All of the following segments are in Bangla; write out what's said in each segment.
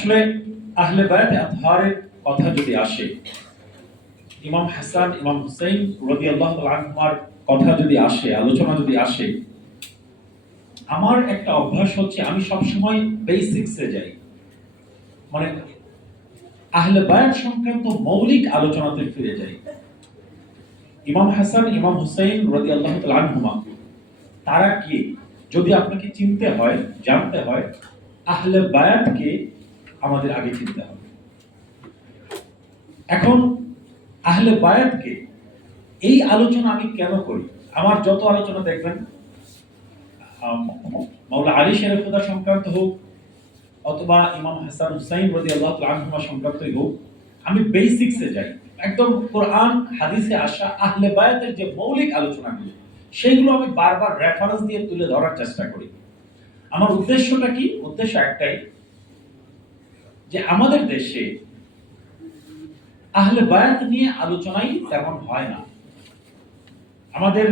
আসলে আহলে বায়াত আতহারের কথা যদি আসে, ইমাম হাসান ইমাম হুসাইন রাদিয়াল্লাহু তাআলা আনহুমার কথা যদি আসে, আলোচনা যদি আসে, আমার একটা অভ্যাস হচ্ছে আমি সবসময় বেসিক্সে যাই, মানে আহলে বায়াত সংক্রান্ত মৌলিক আলোচনাতে ফিরে যাই। ইমাম হাসান ইমাম হুসাইন রাদিয়াল্লাহু তাআলা আনহুমা তারা কি, যদি আপনাকে চিনতে হয়, জানতে হয়, আহলে বায়াতকে আমাদের আগে চিনতে হবে। এখন আহলে বায়াতকে এই আলোচনা আমি কেন করি? আমার যত আলোচনা দেখবেন, মাওলা আলী শরীফুল্লাহ সংক্রান্ত হোক অথবা ইমাম হাসান হুসাইন রাদিয়াল্লাহু তাআলা আনহুমা সংক্রান্তই হোক, আমি বেসিক্সে যাই। একদম কোরআন হাদিসে আসা আহলে বায়াতের যে মৌলিক আলোচনাগুলো, সেইগুলো আমি বারবার রেফারেন্স দিয়ে তুলে ধরার চেষ্টা করি। আমার উদ্দেশ্যটা কি? উদ্দেশ্য একটাই, যে আমাদের দেশে আহলে বায়াত নিয়ে আলোচনাই তেমন হয় না। আমাদের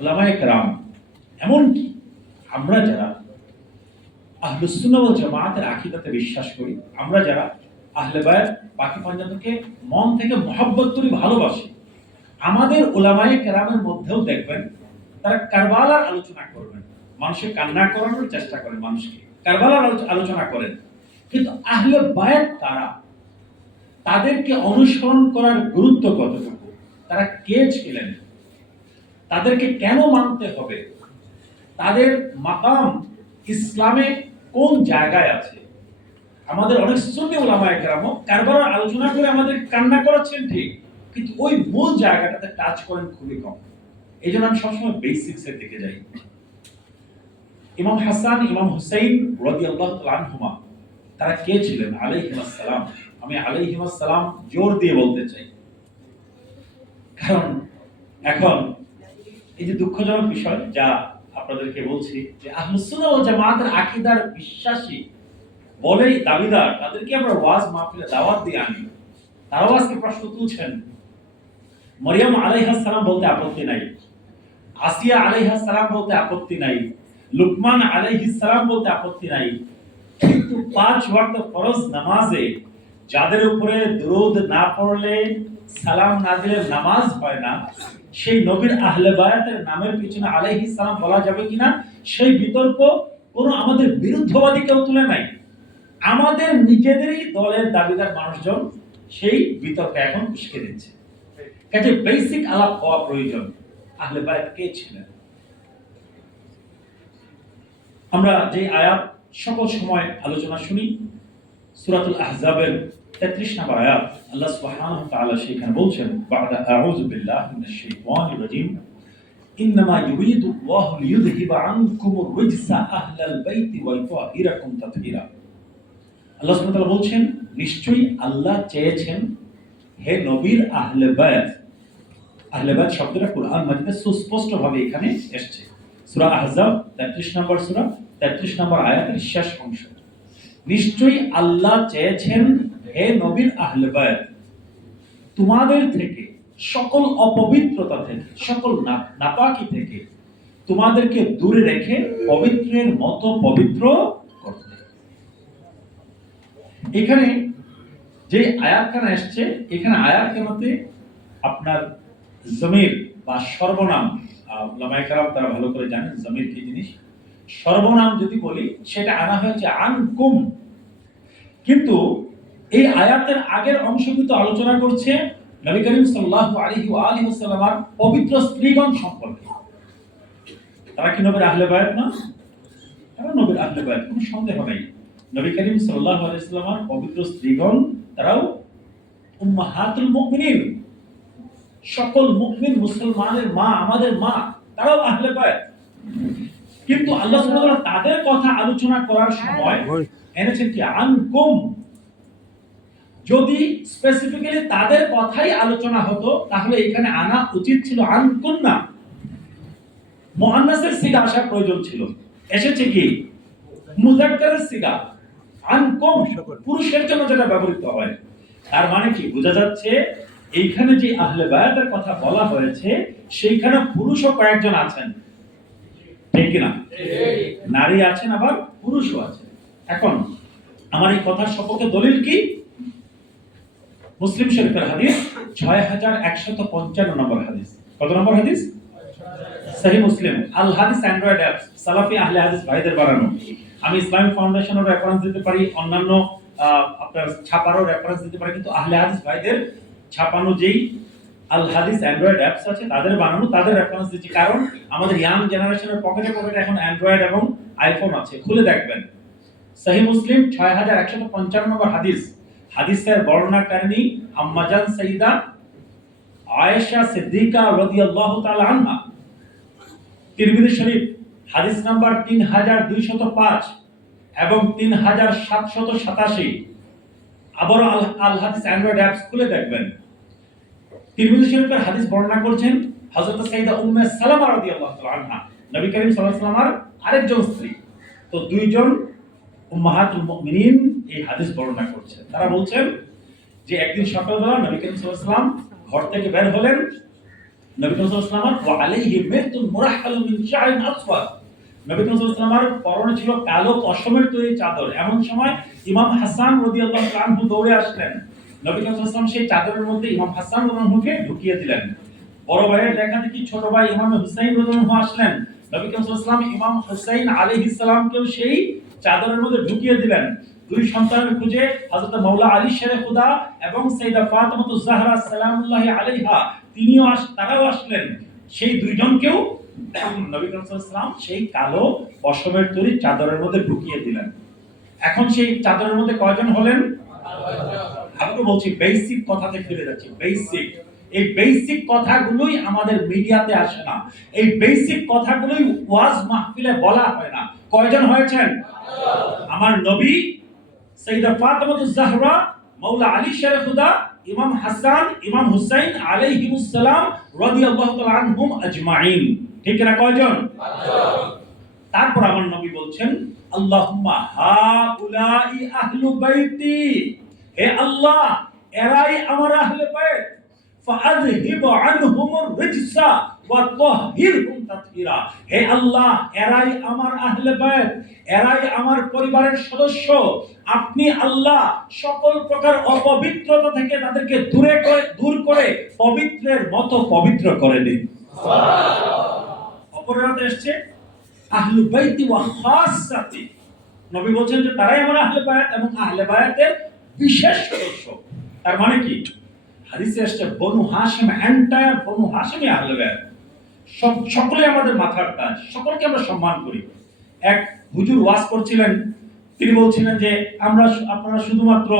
উলামায়ে কেরাম, এমনকি আমরা যারা আহলুস সুন্নাহ ওয়াল জামাতের আকীদাতে বিশ্বাস করি, আমরা যারা আহলে বায়াত বাকি পাঞ্জাতকে মন থেকে মহব্বত করি, ভালোবাসি, আমাদের উলামায়ে কেরামের মধ্যেও দেখবেন তারা কারবালার আলোচনা করবেন, মানুষকে কান্না করানোর চেষ্টা করেন, মানুষকে কারবালার আলোচনা করেন। কিন্তু আহলে বায়াত তারা, তাদেরকে অনুসরণ করার গুরুত্ব কতটুকু, তারা কে ছিলেন, তাদেরকে কেন মানতে হবে, তাদের মাকাম ইসলামে কোন জায়গায় আছে। আমাদের অনেক সুন্নি উলামায়ে কেরাম কারবালার আলোচনা করে আমাদের কান্না করাচ্ছেন ঠিক, কিন্তু ওই মূল জায়গাটাতে টাচ করেন খুবই কম। এই জন্য আমি সবসময় বেসিক্সের দিকে যাই। ইমাম হাসান ইমাম হুসাইন রাদিয়াল্লাহু তাআলা আনহুমা তারা কে ছিলেন? আলাইহিস সালাম। আমি আলাইহিস সালাম জোর দিয়ে বলতে চাই, কারণ এখন এই যে দুঃখজনক বিষয় যা আপনাদেরকে বলছি, যে আহলুস সুন্নাহ ওয়াল জামাতের আকীদার বিশ্বাসী বলেই দাবিদার, তাদেরকে আমরা ওয়াজ মাহফিলে দাওয়াত দিয়ে আনি, তারাও আজকে প্রশ্ন তুলছেন। মরিয়ম আলাইহিস সালাম বলতে আপত্তি নাই, আসিয়া আলাইহিস সালাম বলতে আপত্তি নাই, লুকমান আলাইহিস সালাম বলতে আপত্তি নাই, কিন্তু 5 ওয়াক্ত ফরজ নামাজে যাদের উপরে দুরূদ না পড়লে, সালাম না দিলে নামাজ হয় না, সেই নবীর আহলে বায়াতের নামের পিছনে আলাইহিস সালাম বলা যাবে কিনা, সেই বিতর্ক কোনো আমাদের বিরুদ্ধবাদী কেউ তুলে নাই। আমাদের নিজেদেরই দলের দাবিদার মানুষজন সেই বিতর্কে এখন উস্কে দিচ্ছে। কাজে বেসিক আলাপ হওয়া প্রয়োজন, আহলে বায়াত কে ছিলেন। আমরা যে আয়াত সকল সময় আলোচনা শুনি, সূরাতুল আহজাবের 33 নম্বর আয়াত, আল্লাহ সুবহানাহু ওয়া তাআলা সেখানে বলছেন, বা'দা আউযু বিল্লাহি মিনাশ শাইতানির রাজীম, ইন্নামা ইউরিদু আল্লাহু লিইউযহিবা আনকুমুর রিজসা আহলাল বাইতি ওয়া ইউতাহিরাকুম তাতহীরা। আল্লাহ সুবহানাহু ওয়া তাআলা বলছেন, নিশ্চয়ই আল্লাহ চেয়েছেন হে নবীর আহলে বায়াত। আহলে বায়াত শব্দটা কুরআন মাজিদে সুস্পষ্টভাবে এখানে এসেছে। সূরা আহজাব 33 নম্বর সূরা 33 নম্বর আয়াতের শেষ অংশ। নিশ্চয়ই আল্লাহ চেয়েছেন হে নবীর আহলে বায়াত, তোমাদের থেকে সকল অপবিত্রতা থেকে, সকল নাপাকি থেকে তোমাদেরকে দূরে রেখে পবিত্রের মতো পবিত্র করতে। এখানে যে আয়াতখানা আসছে, এখানে আয়াতখানাতে আপনার জমির বা সর্বনাম, উলামায়ে কেরাম তারা ভালো করে জানেন জমির কি জিনিস। সর্বনাম যদি বলি, সেটা আনা হয়েছে আনকুম, কিন্তু এই আয়াতের আগের অংশ কিন্তু আলোচনা করছে নবী করিম সাল্লাল্লাহু আলাইহি ওয়া আলিহি ওয়াসাল্লামের পবিত্র স্ত্রীগণ সম্পর্কে। তারা কি নবীর আহলে বায়াত না? তারা নবীর আহলে বায়াত, কোনো সন্দেহ নেই। নবী করিম সাল্লাল্লাহু আলাইহি ওয়াসাল্লামের পবিত্র স্ত্রীগণ তারাও উম্মাহাতুল মুমিনিন, সকল মুমিন মুসলমানের মা, আমাদের মা, তারাও আহলে বায়াত। কিন্তু আল্লাহ সুবহানাহু ওয়া তাআলা তাদের কথা আলোচনা করার সময় এনেছেন কি আনকুম। যদি স্পেসিফিক্যালি তাদের কথাই আলোচনা হতো, তাহলে এখানে আনা উচিত ছিল আনকুন্না, মুআন্নাসের সিগা আসার প্রয়োজন ছিল। এসেছে কি মুযাক্কারের সিগা আনকুম, পুরুষের জন্য যেটা ব্যবহৃত হয়। তার মানে কি বোঝা যাচ্ছে, এইখানে যে আহলে বায়াতের কথা বলা হয়েছে, সেইখানে পুরুষও কয়েকজন আছেন, ঠিক কিনা? নারী আছেন, আবার পুরুষও আছেন। এখন আমার এই কথার সপক্ষে দলিল কি? মুসলিম শরীফের হাদিস 6155 নম্বর হাদিস। কত নম্বর হাদিস? সহিহ মুসলিম। আল হাদিস অ্যান্ড্রয়েড অ্যাপস, সালাফি আহলে হাদিস ভাইদের বানানো। আমি ইসলামিক ফাউন্ডেশনের রেফারেন্স দিতে পারি, অন্যান্য আপনার ছাপারও রেফারেন্স দিতে পারি, কিন্তু আহলে হাদিস ভাইদের ছাপানো যেই আল হাদিস অ্যান্ড্রয়েড অ্যাপস আছে তাদের বানানো, তাদের রেফারেন্স দিচ্ছি। কারণ আমাদের ইয়াং জেনারেশনের পকেটে পকেটে এখন অ্যান্ড্রয়েড এবং আইফোন আছে, খুলে দেখবেন। সহিহ মুসলিম 6155 নম্বর হাদিস। হাদিসের বর্ণনাকারিণী আম্মাজান সাইয়্যিদা আয়েশা সিদ্দিকা রাদিয়াল্লাহু তাআলা আনহা। তিরমিজি শরীফ হাদিস নাম্বার 3205 এবং 3787। আবার আল হাদিস অ্যান্ড্রয়েড অ্যাপস খুলে দেখবেন। তিরমিজি শরীফের হাদিস বর্ণনা করছেন হযরত সাইয়্যিদা উম্মে সালামা রাদিয়াল্লাহু তাআলা আনহা, নবী করিম সাল্লাল্লাহু আলাইহি ওয়াসাল্লামের আরেকজন স্ত্রী। তো দুইজন উম্মাহাতুল মুমিনিন এই হাদিস বর্ণনা করছেন। তারা বলছেন যে একদিন সকালবেলা নবী করিম সাল্লাল্লাহু আলাইহি ওয়াসাল্লাম ঘর থেকে বের হলেন। নবী করিম সাল্লাল্লাহু আলাইহি ওয়াসাল্লাম ওয়া আলাইহি মিরতুন মুরাহহালুন মিন শা'রিন আসওয়াদ। নবী করিম সাল্লাল্লাহু আলাইহি ওয়াসাল্লামের পরনে ছিল কালো পশমের তৈরি চাদর। এমন সময় ইমাম হাসান রাদিয়াল্লাহু তাআলা আনহু দৌড়ে আসলেন। নবী করিম সাল্লাল্লাহু আলাইহি ওয়াসাল্লাম সেই চাদরের মধ্যে ইমাম হাসান রাদিয়াল্লাহু আনহুকে ঢুকিয়ে দিলেন। বড় ভাইয়ের দেখা দেখি ছোট ভাই ইমাম হুসাইন রাদিয়াল্লাহু আনহু আসলেন। নবী করিম সাল্লাল্লাহু আলাইহি ওয়াসাল্লাম ইমাম হুসাইন আলাইহিস সালামকেও সেই চাদরের মধ্যে ঢুকিয়ে দিলেন। দুই সন্তানের খুঁজে হযরত মাওলা আলী শেরে খুদা এবং সাইয়্যিদা ফাতিমাতুজ জাহরা সালামুল্লাহি আলাইহা তারাও আসলেন। সেই দুইজনকেও নবী করিম সাল্লাল্লাহু আলাইহি ওয়াসাল্লাম সেই কালো পশমের তৈরি চাদরের মধ্যে ঢুকিয়ে দিলেন। এখন সেই চাদরের মধ্যে কয়জন হলেন? আমি তো বলছি বেসিক কথাতে ফিরে যাচ্ছি। বেসিক, এই বেসিক কথাগুলোই আমাদের মিডিয়াতে আসে না। এই বেসিক কথাগুলোই ওয়াজ মাহফিলে বলা হয় না। কয়জন হয়েছেন? আমার নবী, সাইয়্যিদা ফাতিমাতুজ জাহরা, মাওলা আলী শেরে খুদা, ইমাম হাসান, ইমাম হুসাইন আলাইহিমুস সালাম রাদিয়াল্লাহু তাআলা আনহুম আজমাইন। ঠিক না? কয়জন? তারপর আমার নবী বলছেন আল্লাহুম্মা হাউলাই আহলু বাইতি, হে আল্লাহ এরাই আমার আহলে বাইত, ফাআযহিব আনহুমুর রিজসা ওয়া তাহহিরহুম তাতহীরা। হে আল্লাহ এরাই আমার আহলে বাইত, এরাই আমার পরিবারের সদস্য। আপনি আল্লাহ সকল প্রকার অপবিত্রতা থেকে তাদেরকে দূর করে পবিত্রের মতো পবিত্র করে দিন। সুবহানাল্লাহ। অপরাধ এসেছে আহলু বাইতি ওয়া খাসাতি। নবী বলেন যে তারাই আমার আহলে বায়াত এবং আহলে বায়াতের বিশেষ সদস্য। তার মানে কি? হাদিসে আসছে বনু হাশিম, এন্টায়ার বনু হাশিমই আহলে বায়াত। সকলে আমাদের মাথার তাজ, সকলকে আমরা সম্মান করি। এক হুজুর ওয়াজ করছিলেন, তিনি বলছিলেন যে আপনারা শুধুমাত্র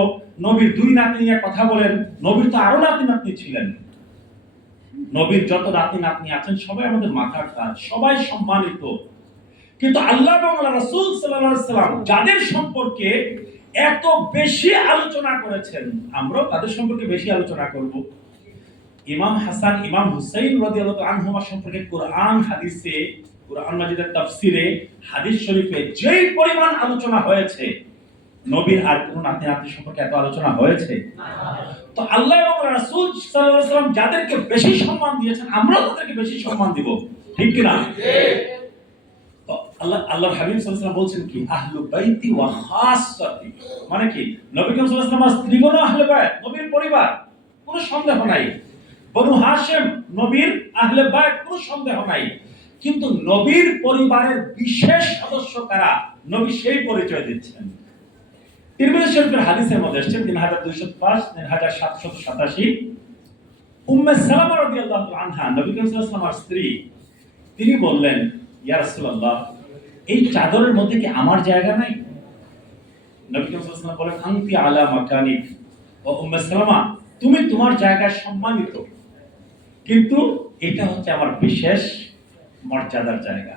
নবীর দুই নাতি নিয়ে কথা বলেন। নবীর তো আরো নাতি নাতনি ছিলেন। নবীর যত নাতি নাতনি আছেন সবাই আমাদের মাথার তাজ, সবাই সম্মানিত। কিন্তু আল্লাহ এবং আল্লাহ রাসূল সাল্লাল্লাহু আলাইহি সাল্লাম যাদের সম্পর্কে এত বেশি আলোচনা করেছেন, আমরাও তাদের সম্পর্কে বেশি আলোচনা করব। ইমাম হাসান, ইমাম হুসাইন রাদিয়াল্লাহু আনহুমা সম্পর্কে কোরআন হাদিসে, কোরআন মাজিদের তাফসিরে, হাদিস শরীফে যেই পরিমাণ আলোচনা হয়েছে, নবীর আর কোন নাতি নাতনি সম্পর্কে এত আলোচনা হয়েছে না। তো আল্লাহ এবং রাসূল সাল্লাল্লাহু আলাইহি সাল্লাম যাদেরকে বেশি সম্মান দিয়েছেন, আমরাও তাদেরকে বেশি সম্মান দিব। ঠিক কি না? আল্লাহর হাবিব সাল্লাল্লাহু আলাইহি ওয়াসাল্লাম বলছেন কি আহলু বাইতি ওয়া খাসাতি, মানে কি নবী করিম সাল্লাল্লাহু আলাইহি ওয়াসাল্লাম স্ত্রীগণ আহলে বাইত, নবীর পরিবার, কোনো সন্দেহ নাই। বনু হাশিম নবীর আহলে বাইত, কোনো সন্দেহ নাই। কিন্তু নবীর পরিবারের বিশেষ সদস্য কারা, নবী সেই পরিচয় দিচ্ছেন। তিরমিজি শরীফের হাদিসের মধ্যে এসেছে 3205, 3787, উম্মে সালামা রাদিয়াল্লাহু আনহা, নবী করিম সাল্লাল্লাহু আলাইহি ওয়াসাল্লামের স্ত্রী, তিনি বললেন ইয়া রাসূলুল্লাহ, এই চাদরের মধ্যে কি আমার জায়গা নাই? নবী করিম সাল্লাল্লাহু আলাইহি ওয়াসাল্লাম বলেন আনতি আলা মাকানিক, ও উম্মে সালামা তুমি তোমার জায়গায় সম্মানিত, কিন্তু এটা হচ্ছে আমার বিশেষ মর্যাদার জায়গা।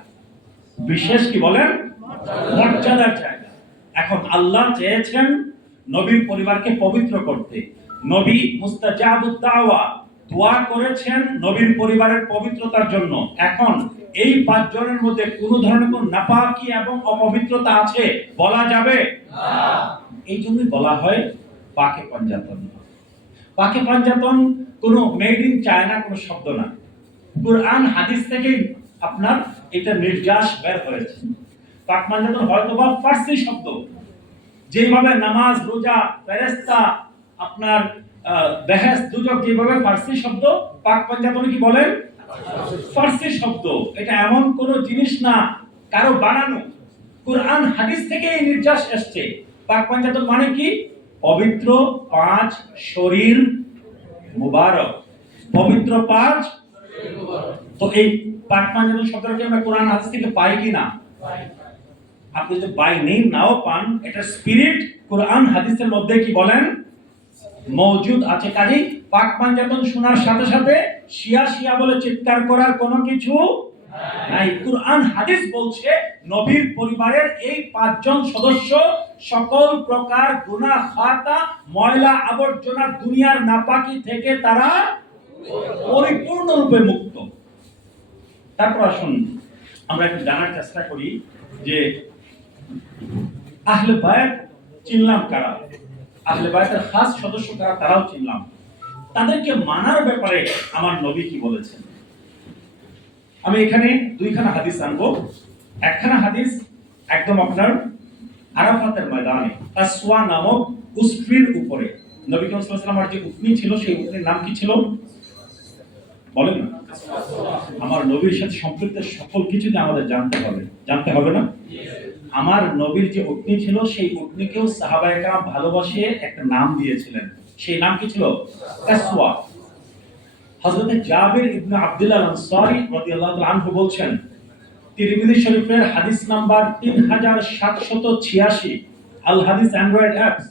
বিশেষ কি বলেন? মর্যাদার জায়গা। এখন আল্লাহ চেয়েছেন নবীর পরিবারকে পবিত্র করতে। নবী মুস্তাজাবুদ দাওয়া, দোয়া করেছেন নবীর পরিবারের পবিত্রতার জন্য। এখন এই 5 জনের মধ্যে কোন ধরনের কোন নাপাকি এবং অপবিত্রতা আছে বলা যাবে না। এই জন্যই বলা হয় পাকে পাঞ্জাতন। পাকে পাঞ্জাতন কোনো মেড ইন চায়না কোনো শব্দ না, কুরআন হাদিস থেকে আপনার এটা নির্যাস বের হয়েছে। পাক পাঞ্জাতন হয়তো বা ফার্সি শব্দ, যেভাবে নামাজ, রোজা, ফেরেশতা, আপনার বেহেশত, দুজক, যেভাবে ফার্সি শব্দ, পাক পাঞ্জাতনে কি বলেন? ফার্সি শব্দ। এটা এমন কোন জিনিস না কারো বানানো, কুরআন হাদিস থেকে এই নির্দেশ এসেছে। পাক পাঞ্জাতন মানে কি? পবিত্র পাঁচ শরীর মুবারক, পবিত্র পাঁচ। তো এই পাক পাঞ্জাতন শব্দটাকে আমরা কোরআন হাদিস থেকে পাই কি না? আপনি যদি বাই নেম নাও পান, এটা স্পিরিট কোরআন হাদিসের মধ্যে কি বলেন মওজুদ আছে। কাজেই পাক পাঞ্জাতন শোনার সাথে সাথে শিয়া শিয়া বলে চিৎকার করার কোনো কিছু নাই। কুরআন হাদিস বলছে নবীর পরিবারের এই পাঁচজন সদস্য সকল প্রকার গুনাহ, খাতা, ময়লা আবর্জনা, দুনিয়ার নাপাকি থেকে তারা পরিপূর্ণরূপে মুক্ত। তারপর আসুন আমরা একটু জানার চেষ্টা করি যে আহলে বায়াত চিনলাম কারা, আহলে বায়াতের খাস সদস্য কারা তারাও চিনলাম। তাদেরকে মানার ব্যাপারে আমার নবী কি বলেছেন। আমি এখানে দুইখানা হাদিস আনবো। একখানা হাদিস একদম আপনার আরাফাতের ময়দানে কাসওয়া নামক উষ্ট্রির উপরে নবী করিম সাল্লাল্লাহু আলাইহি ওয়াসাল্লামের যে উটনি ছিল, সেই উটনির নাম কি ছিল বলেন না? আমার নবীর সাথে সম্পৃক্ত সকল কিছুকে আমাদের জানতে হবে না? আমার নবীর যে উটনি ছিল, সেই উটনিকেও সাহাবায়ে কেরাম ভালোবাসে একটা নাম দিয়েছিলেন। সেই নাম কি ছিল? কাসওয়া। হযরত জাবির ইবনে আব্দুল্লাহ আনসারী রাদিয়াল্লাহু তাআলা আনহু বলছেন, তিরমিজি শরীফের হাদিস নাম্বার 3786, আল হাদিস অ্যান্ড্রয়েড অ্যাপস।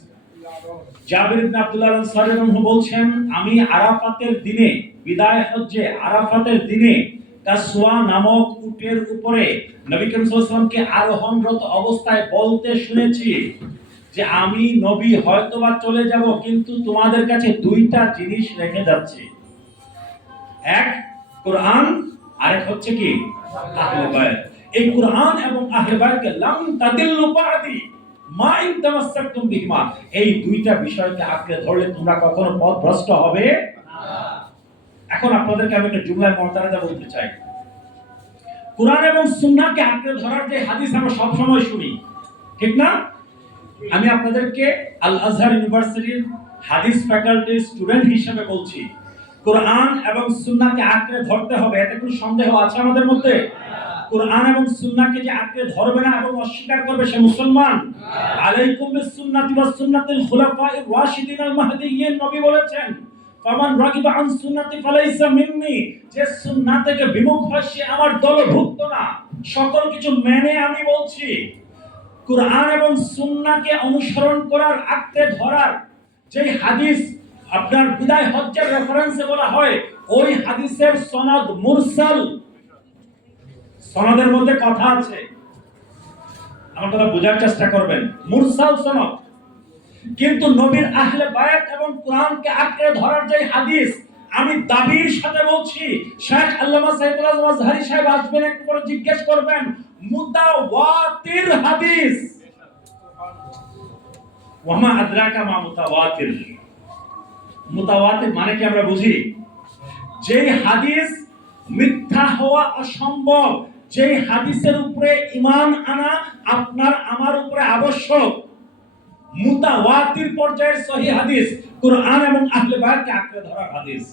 জাবির ইবনে আব্দুল্লাহ আনসারী রাদিয়াল্লাহু বলছেন, আমি আরাফাতের দিনে, বিদায় হজ্জে আরাফাতের দিনে কাসওয়া নামক উটের উপরে নবী করিম সাল্লাল্লাহু আলাইহি ওয়াসাল্লামকে আরোহণরত অবস্থায় বলতে শুনেছি যে আমি নবী হয়তোবা চলে যাব, কিন্তু তোমাদের কাছে দুইটা জিনিস রেখে যাচ্ছি। এক কোরআন, আরেক হচ্ছে কি আহলে বায়াত। এই কোরআন এবং আহলে বায়াতকে লাম তাদিল্লু বাদি মা ইন তামাসসাকতুম বিহিমা, এই দুইটা বিষয়কে আঁকড়ে ধরলে তোমরা কখনো পথভ্রষ্ট হবে না। এখন আপনাদেরকে আমি একটা জুমলায় মুতারাজা বলতে চাই। কোরআন এবং সুন্নাহকে আঁকড়ে ধরার যে হাদিস আমরা সব সময় শুনি, ঠিক না? আমি আপনাদেরকে আল আজহার ইউনিভার্সিটির হাদিস ফ্যাকাল্টির স্টুডেন্ট হিসেবে বলছি, কোরআন এবং সুন্নাহকে আঁকড়ে ধরতে হবে। এতে কোনো সন্দেহ আছে আমাদের মধ্যে? কোরআন এবং সুন্নাহকে যে আঁকড়ে ধরবে না এবং অস্বীকার করবে সে মুসলমান। আলাইকুম বিসুন্নাতি ওয়াস সুন্নাতিল খুলাফায়ে রাশিদিন আল মাহদিয়্যিন, নবী বলেছেন, ফামান রাগিবা আন সুন্নাতি ফালাইসা মিন্নি, যে সুন্নাহ থেকে বিমুখ হয় সে আমার দলভুক্ত না। সকল কিছু মেনে আমি বলছি, কোরআন এবং সুন্নাহকে অনুসরণ করার, আঁকড়ে ধরার যে হাদিস আপনার বিদায় হজ্জের রেফারেন্সে বলা হয়, ওই হাদিসের সনদ মুরসাল, সনদের মধ্যে কথা আছে। আমার কথা বোঝার চেষ্টা করবেন, মুরসাল সনদ। কিন্তু নবীর আহলে বায়াত এবং কোরআনকে আঁকড়ে ধরার যে হাদিস, আমি দাবির সাথে বলছি, শেখ আল্লামা সাইফুল আজম আজহারী সাহেব আসবেন, একটু পরে জিজ্ঞেস করবেন, মুতাওয়াতির হাদিস। ওয়ামা আদরাকা মা মুতাওয়াতির। মুতাওয়াতির মানে কি আমরা বুঝি? যেই হাদিস মিথ্যা হওয়া অসম্ভব, যেই হাদিসের উপরে ঈমান আনা আপনার আমার উপরে আবশ্যক, মুতাওয়াতির পর্যায়ের সহিহ হাদিস, কোরআন এবং আহলে বায়াতকে আঁকড়ে ধরার হাদিস।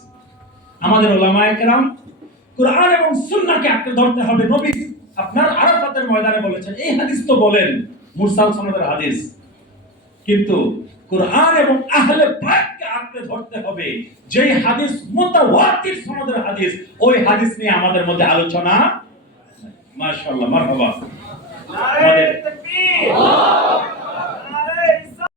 আমাদের উলামায়ে কেরাম কোরআন এবং সুন্নাহকে আঁকড়ে ধরতে হবে। নবী আপনার আরাফাতের ময়দানে বলেছেন, এই হাদিস তো বলেন মুরসাল সনদের হাদিস, কিন্তু কোরআন এবং আহলে বায়াতকে আঁকড়ে ধরতে হবে। যেই হাদিস মুতাওয়াতির সনদের হাদিস, ওই হাদিস নিয়ে আমাদের মধ্যে আলোচনা। মাশাআল্লাহ, মারহাবা। নারে তাকবীর।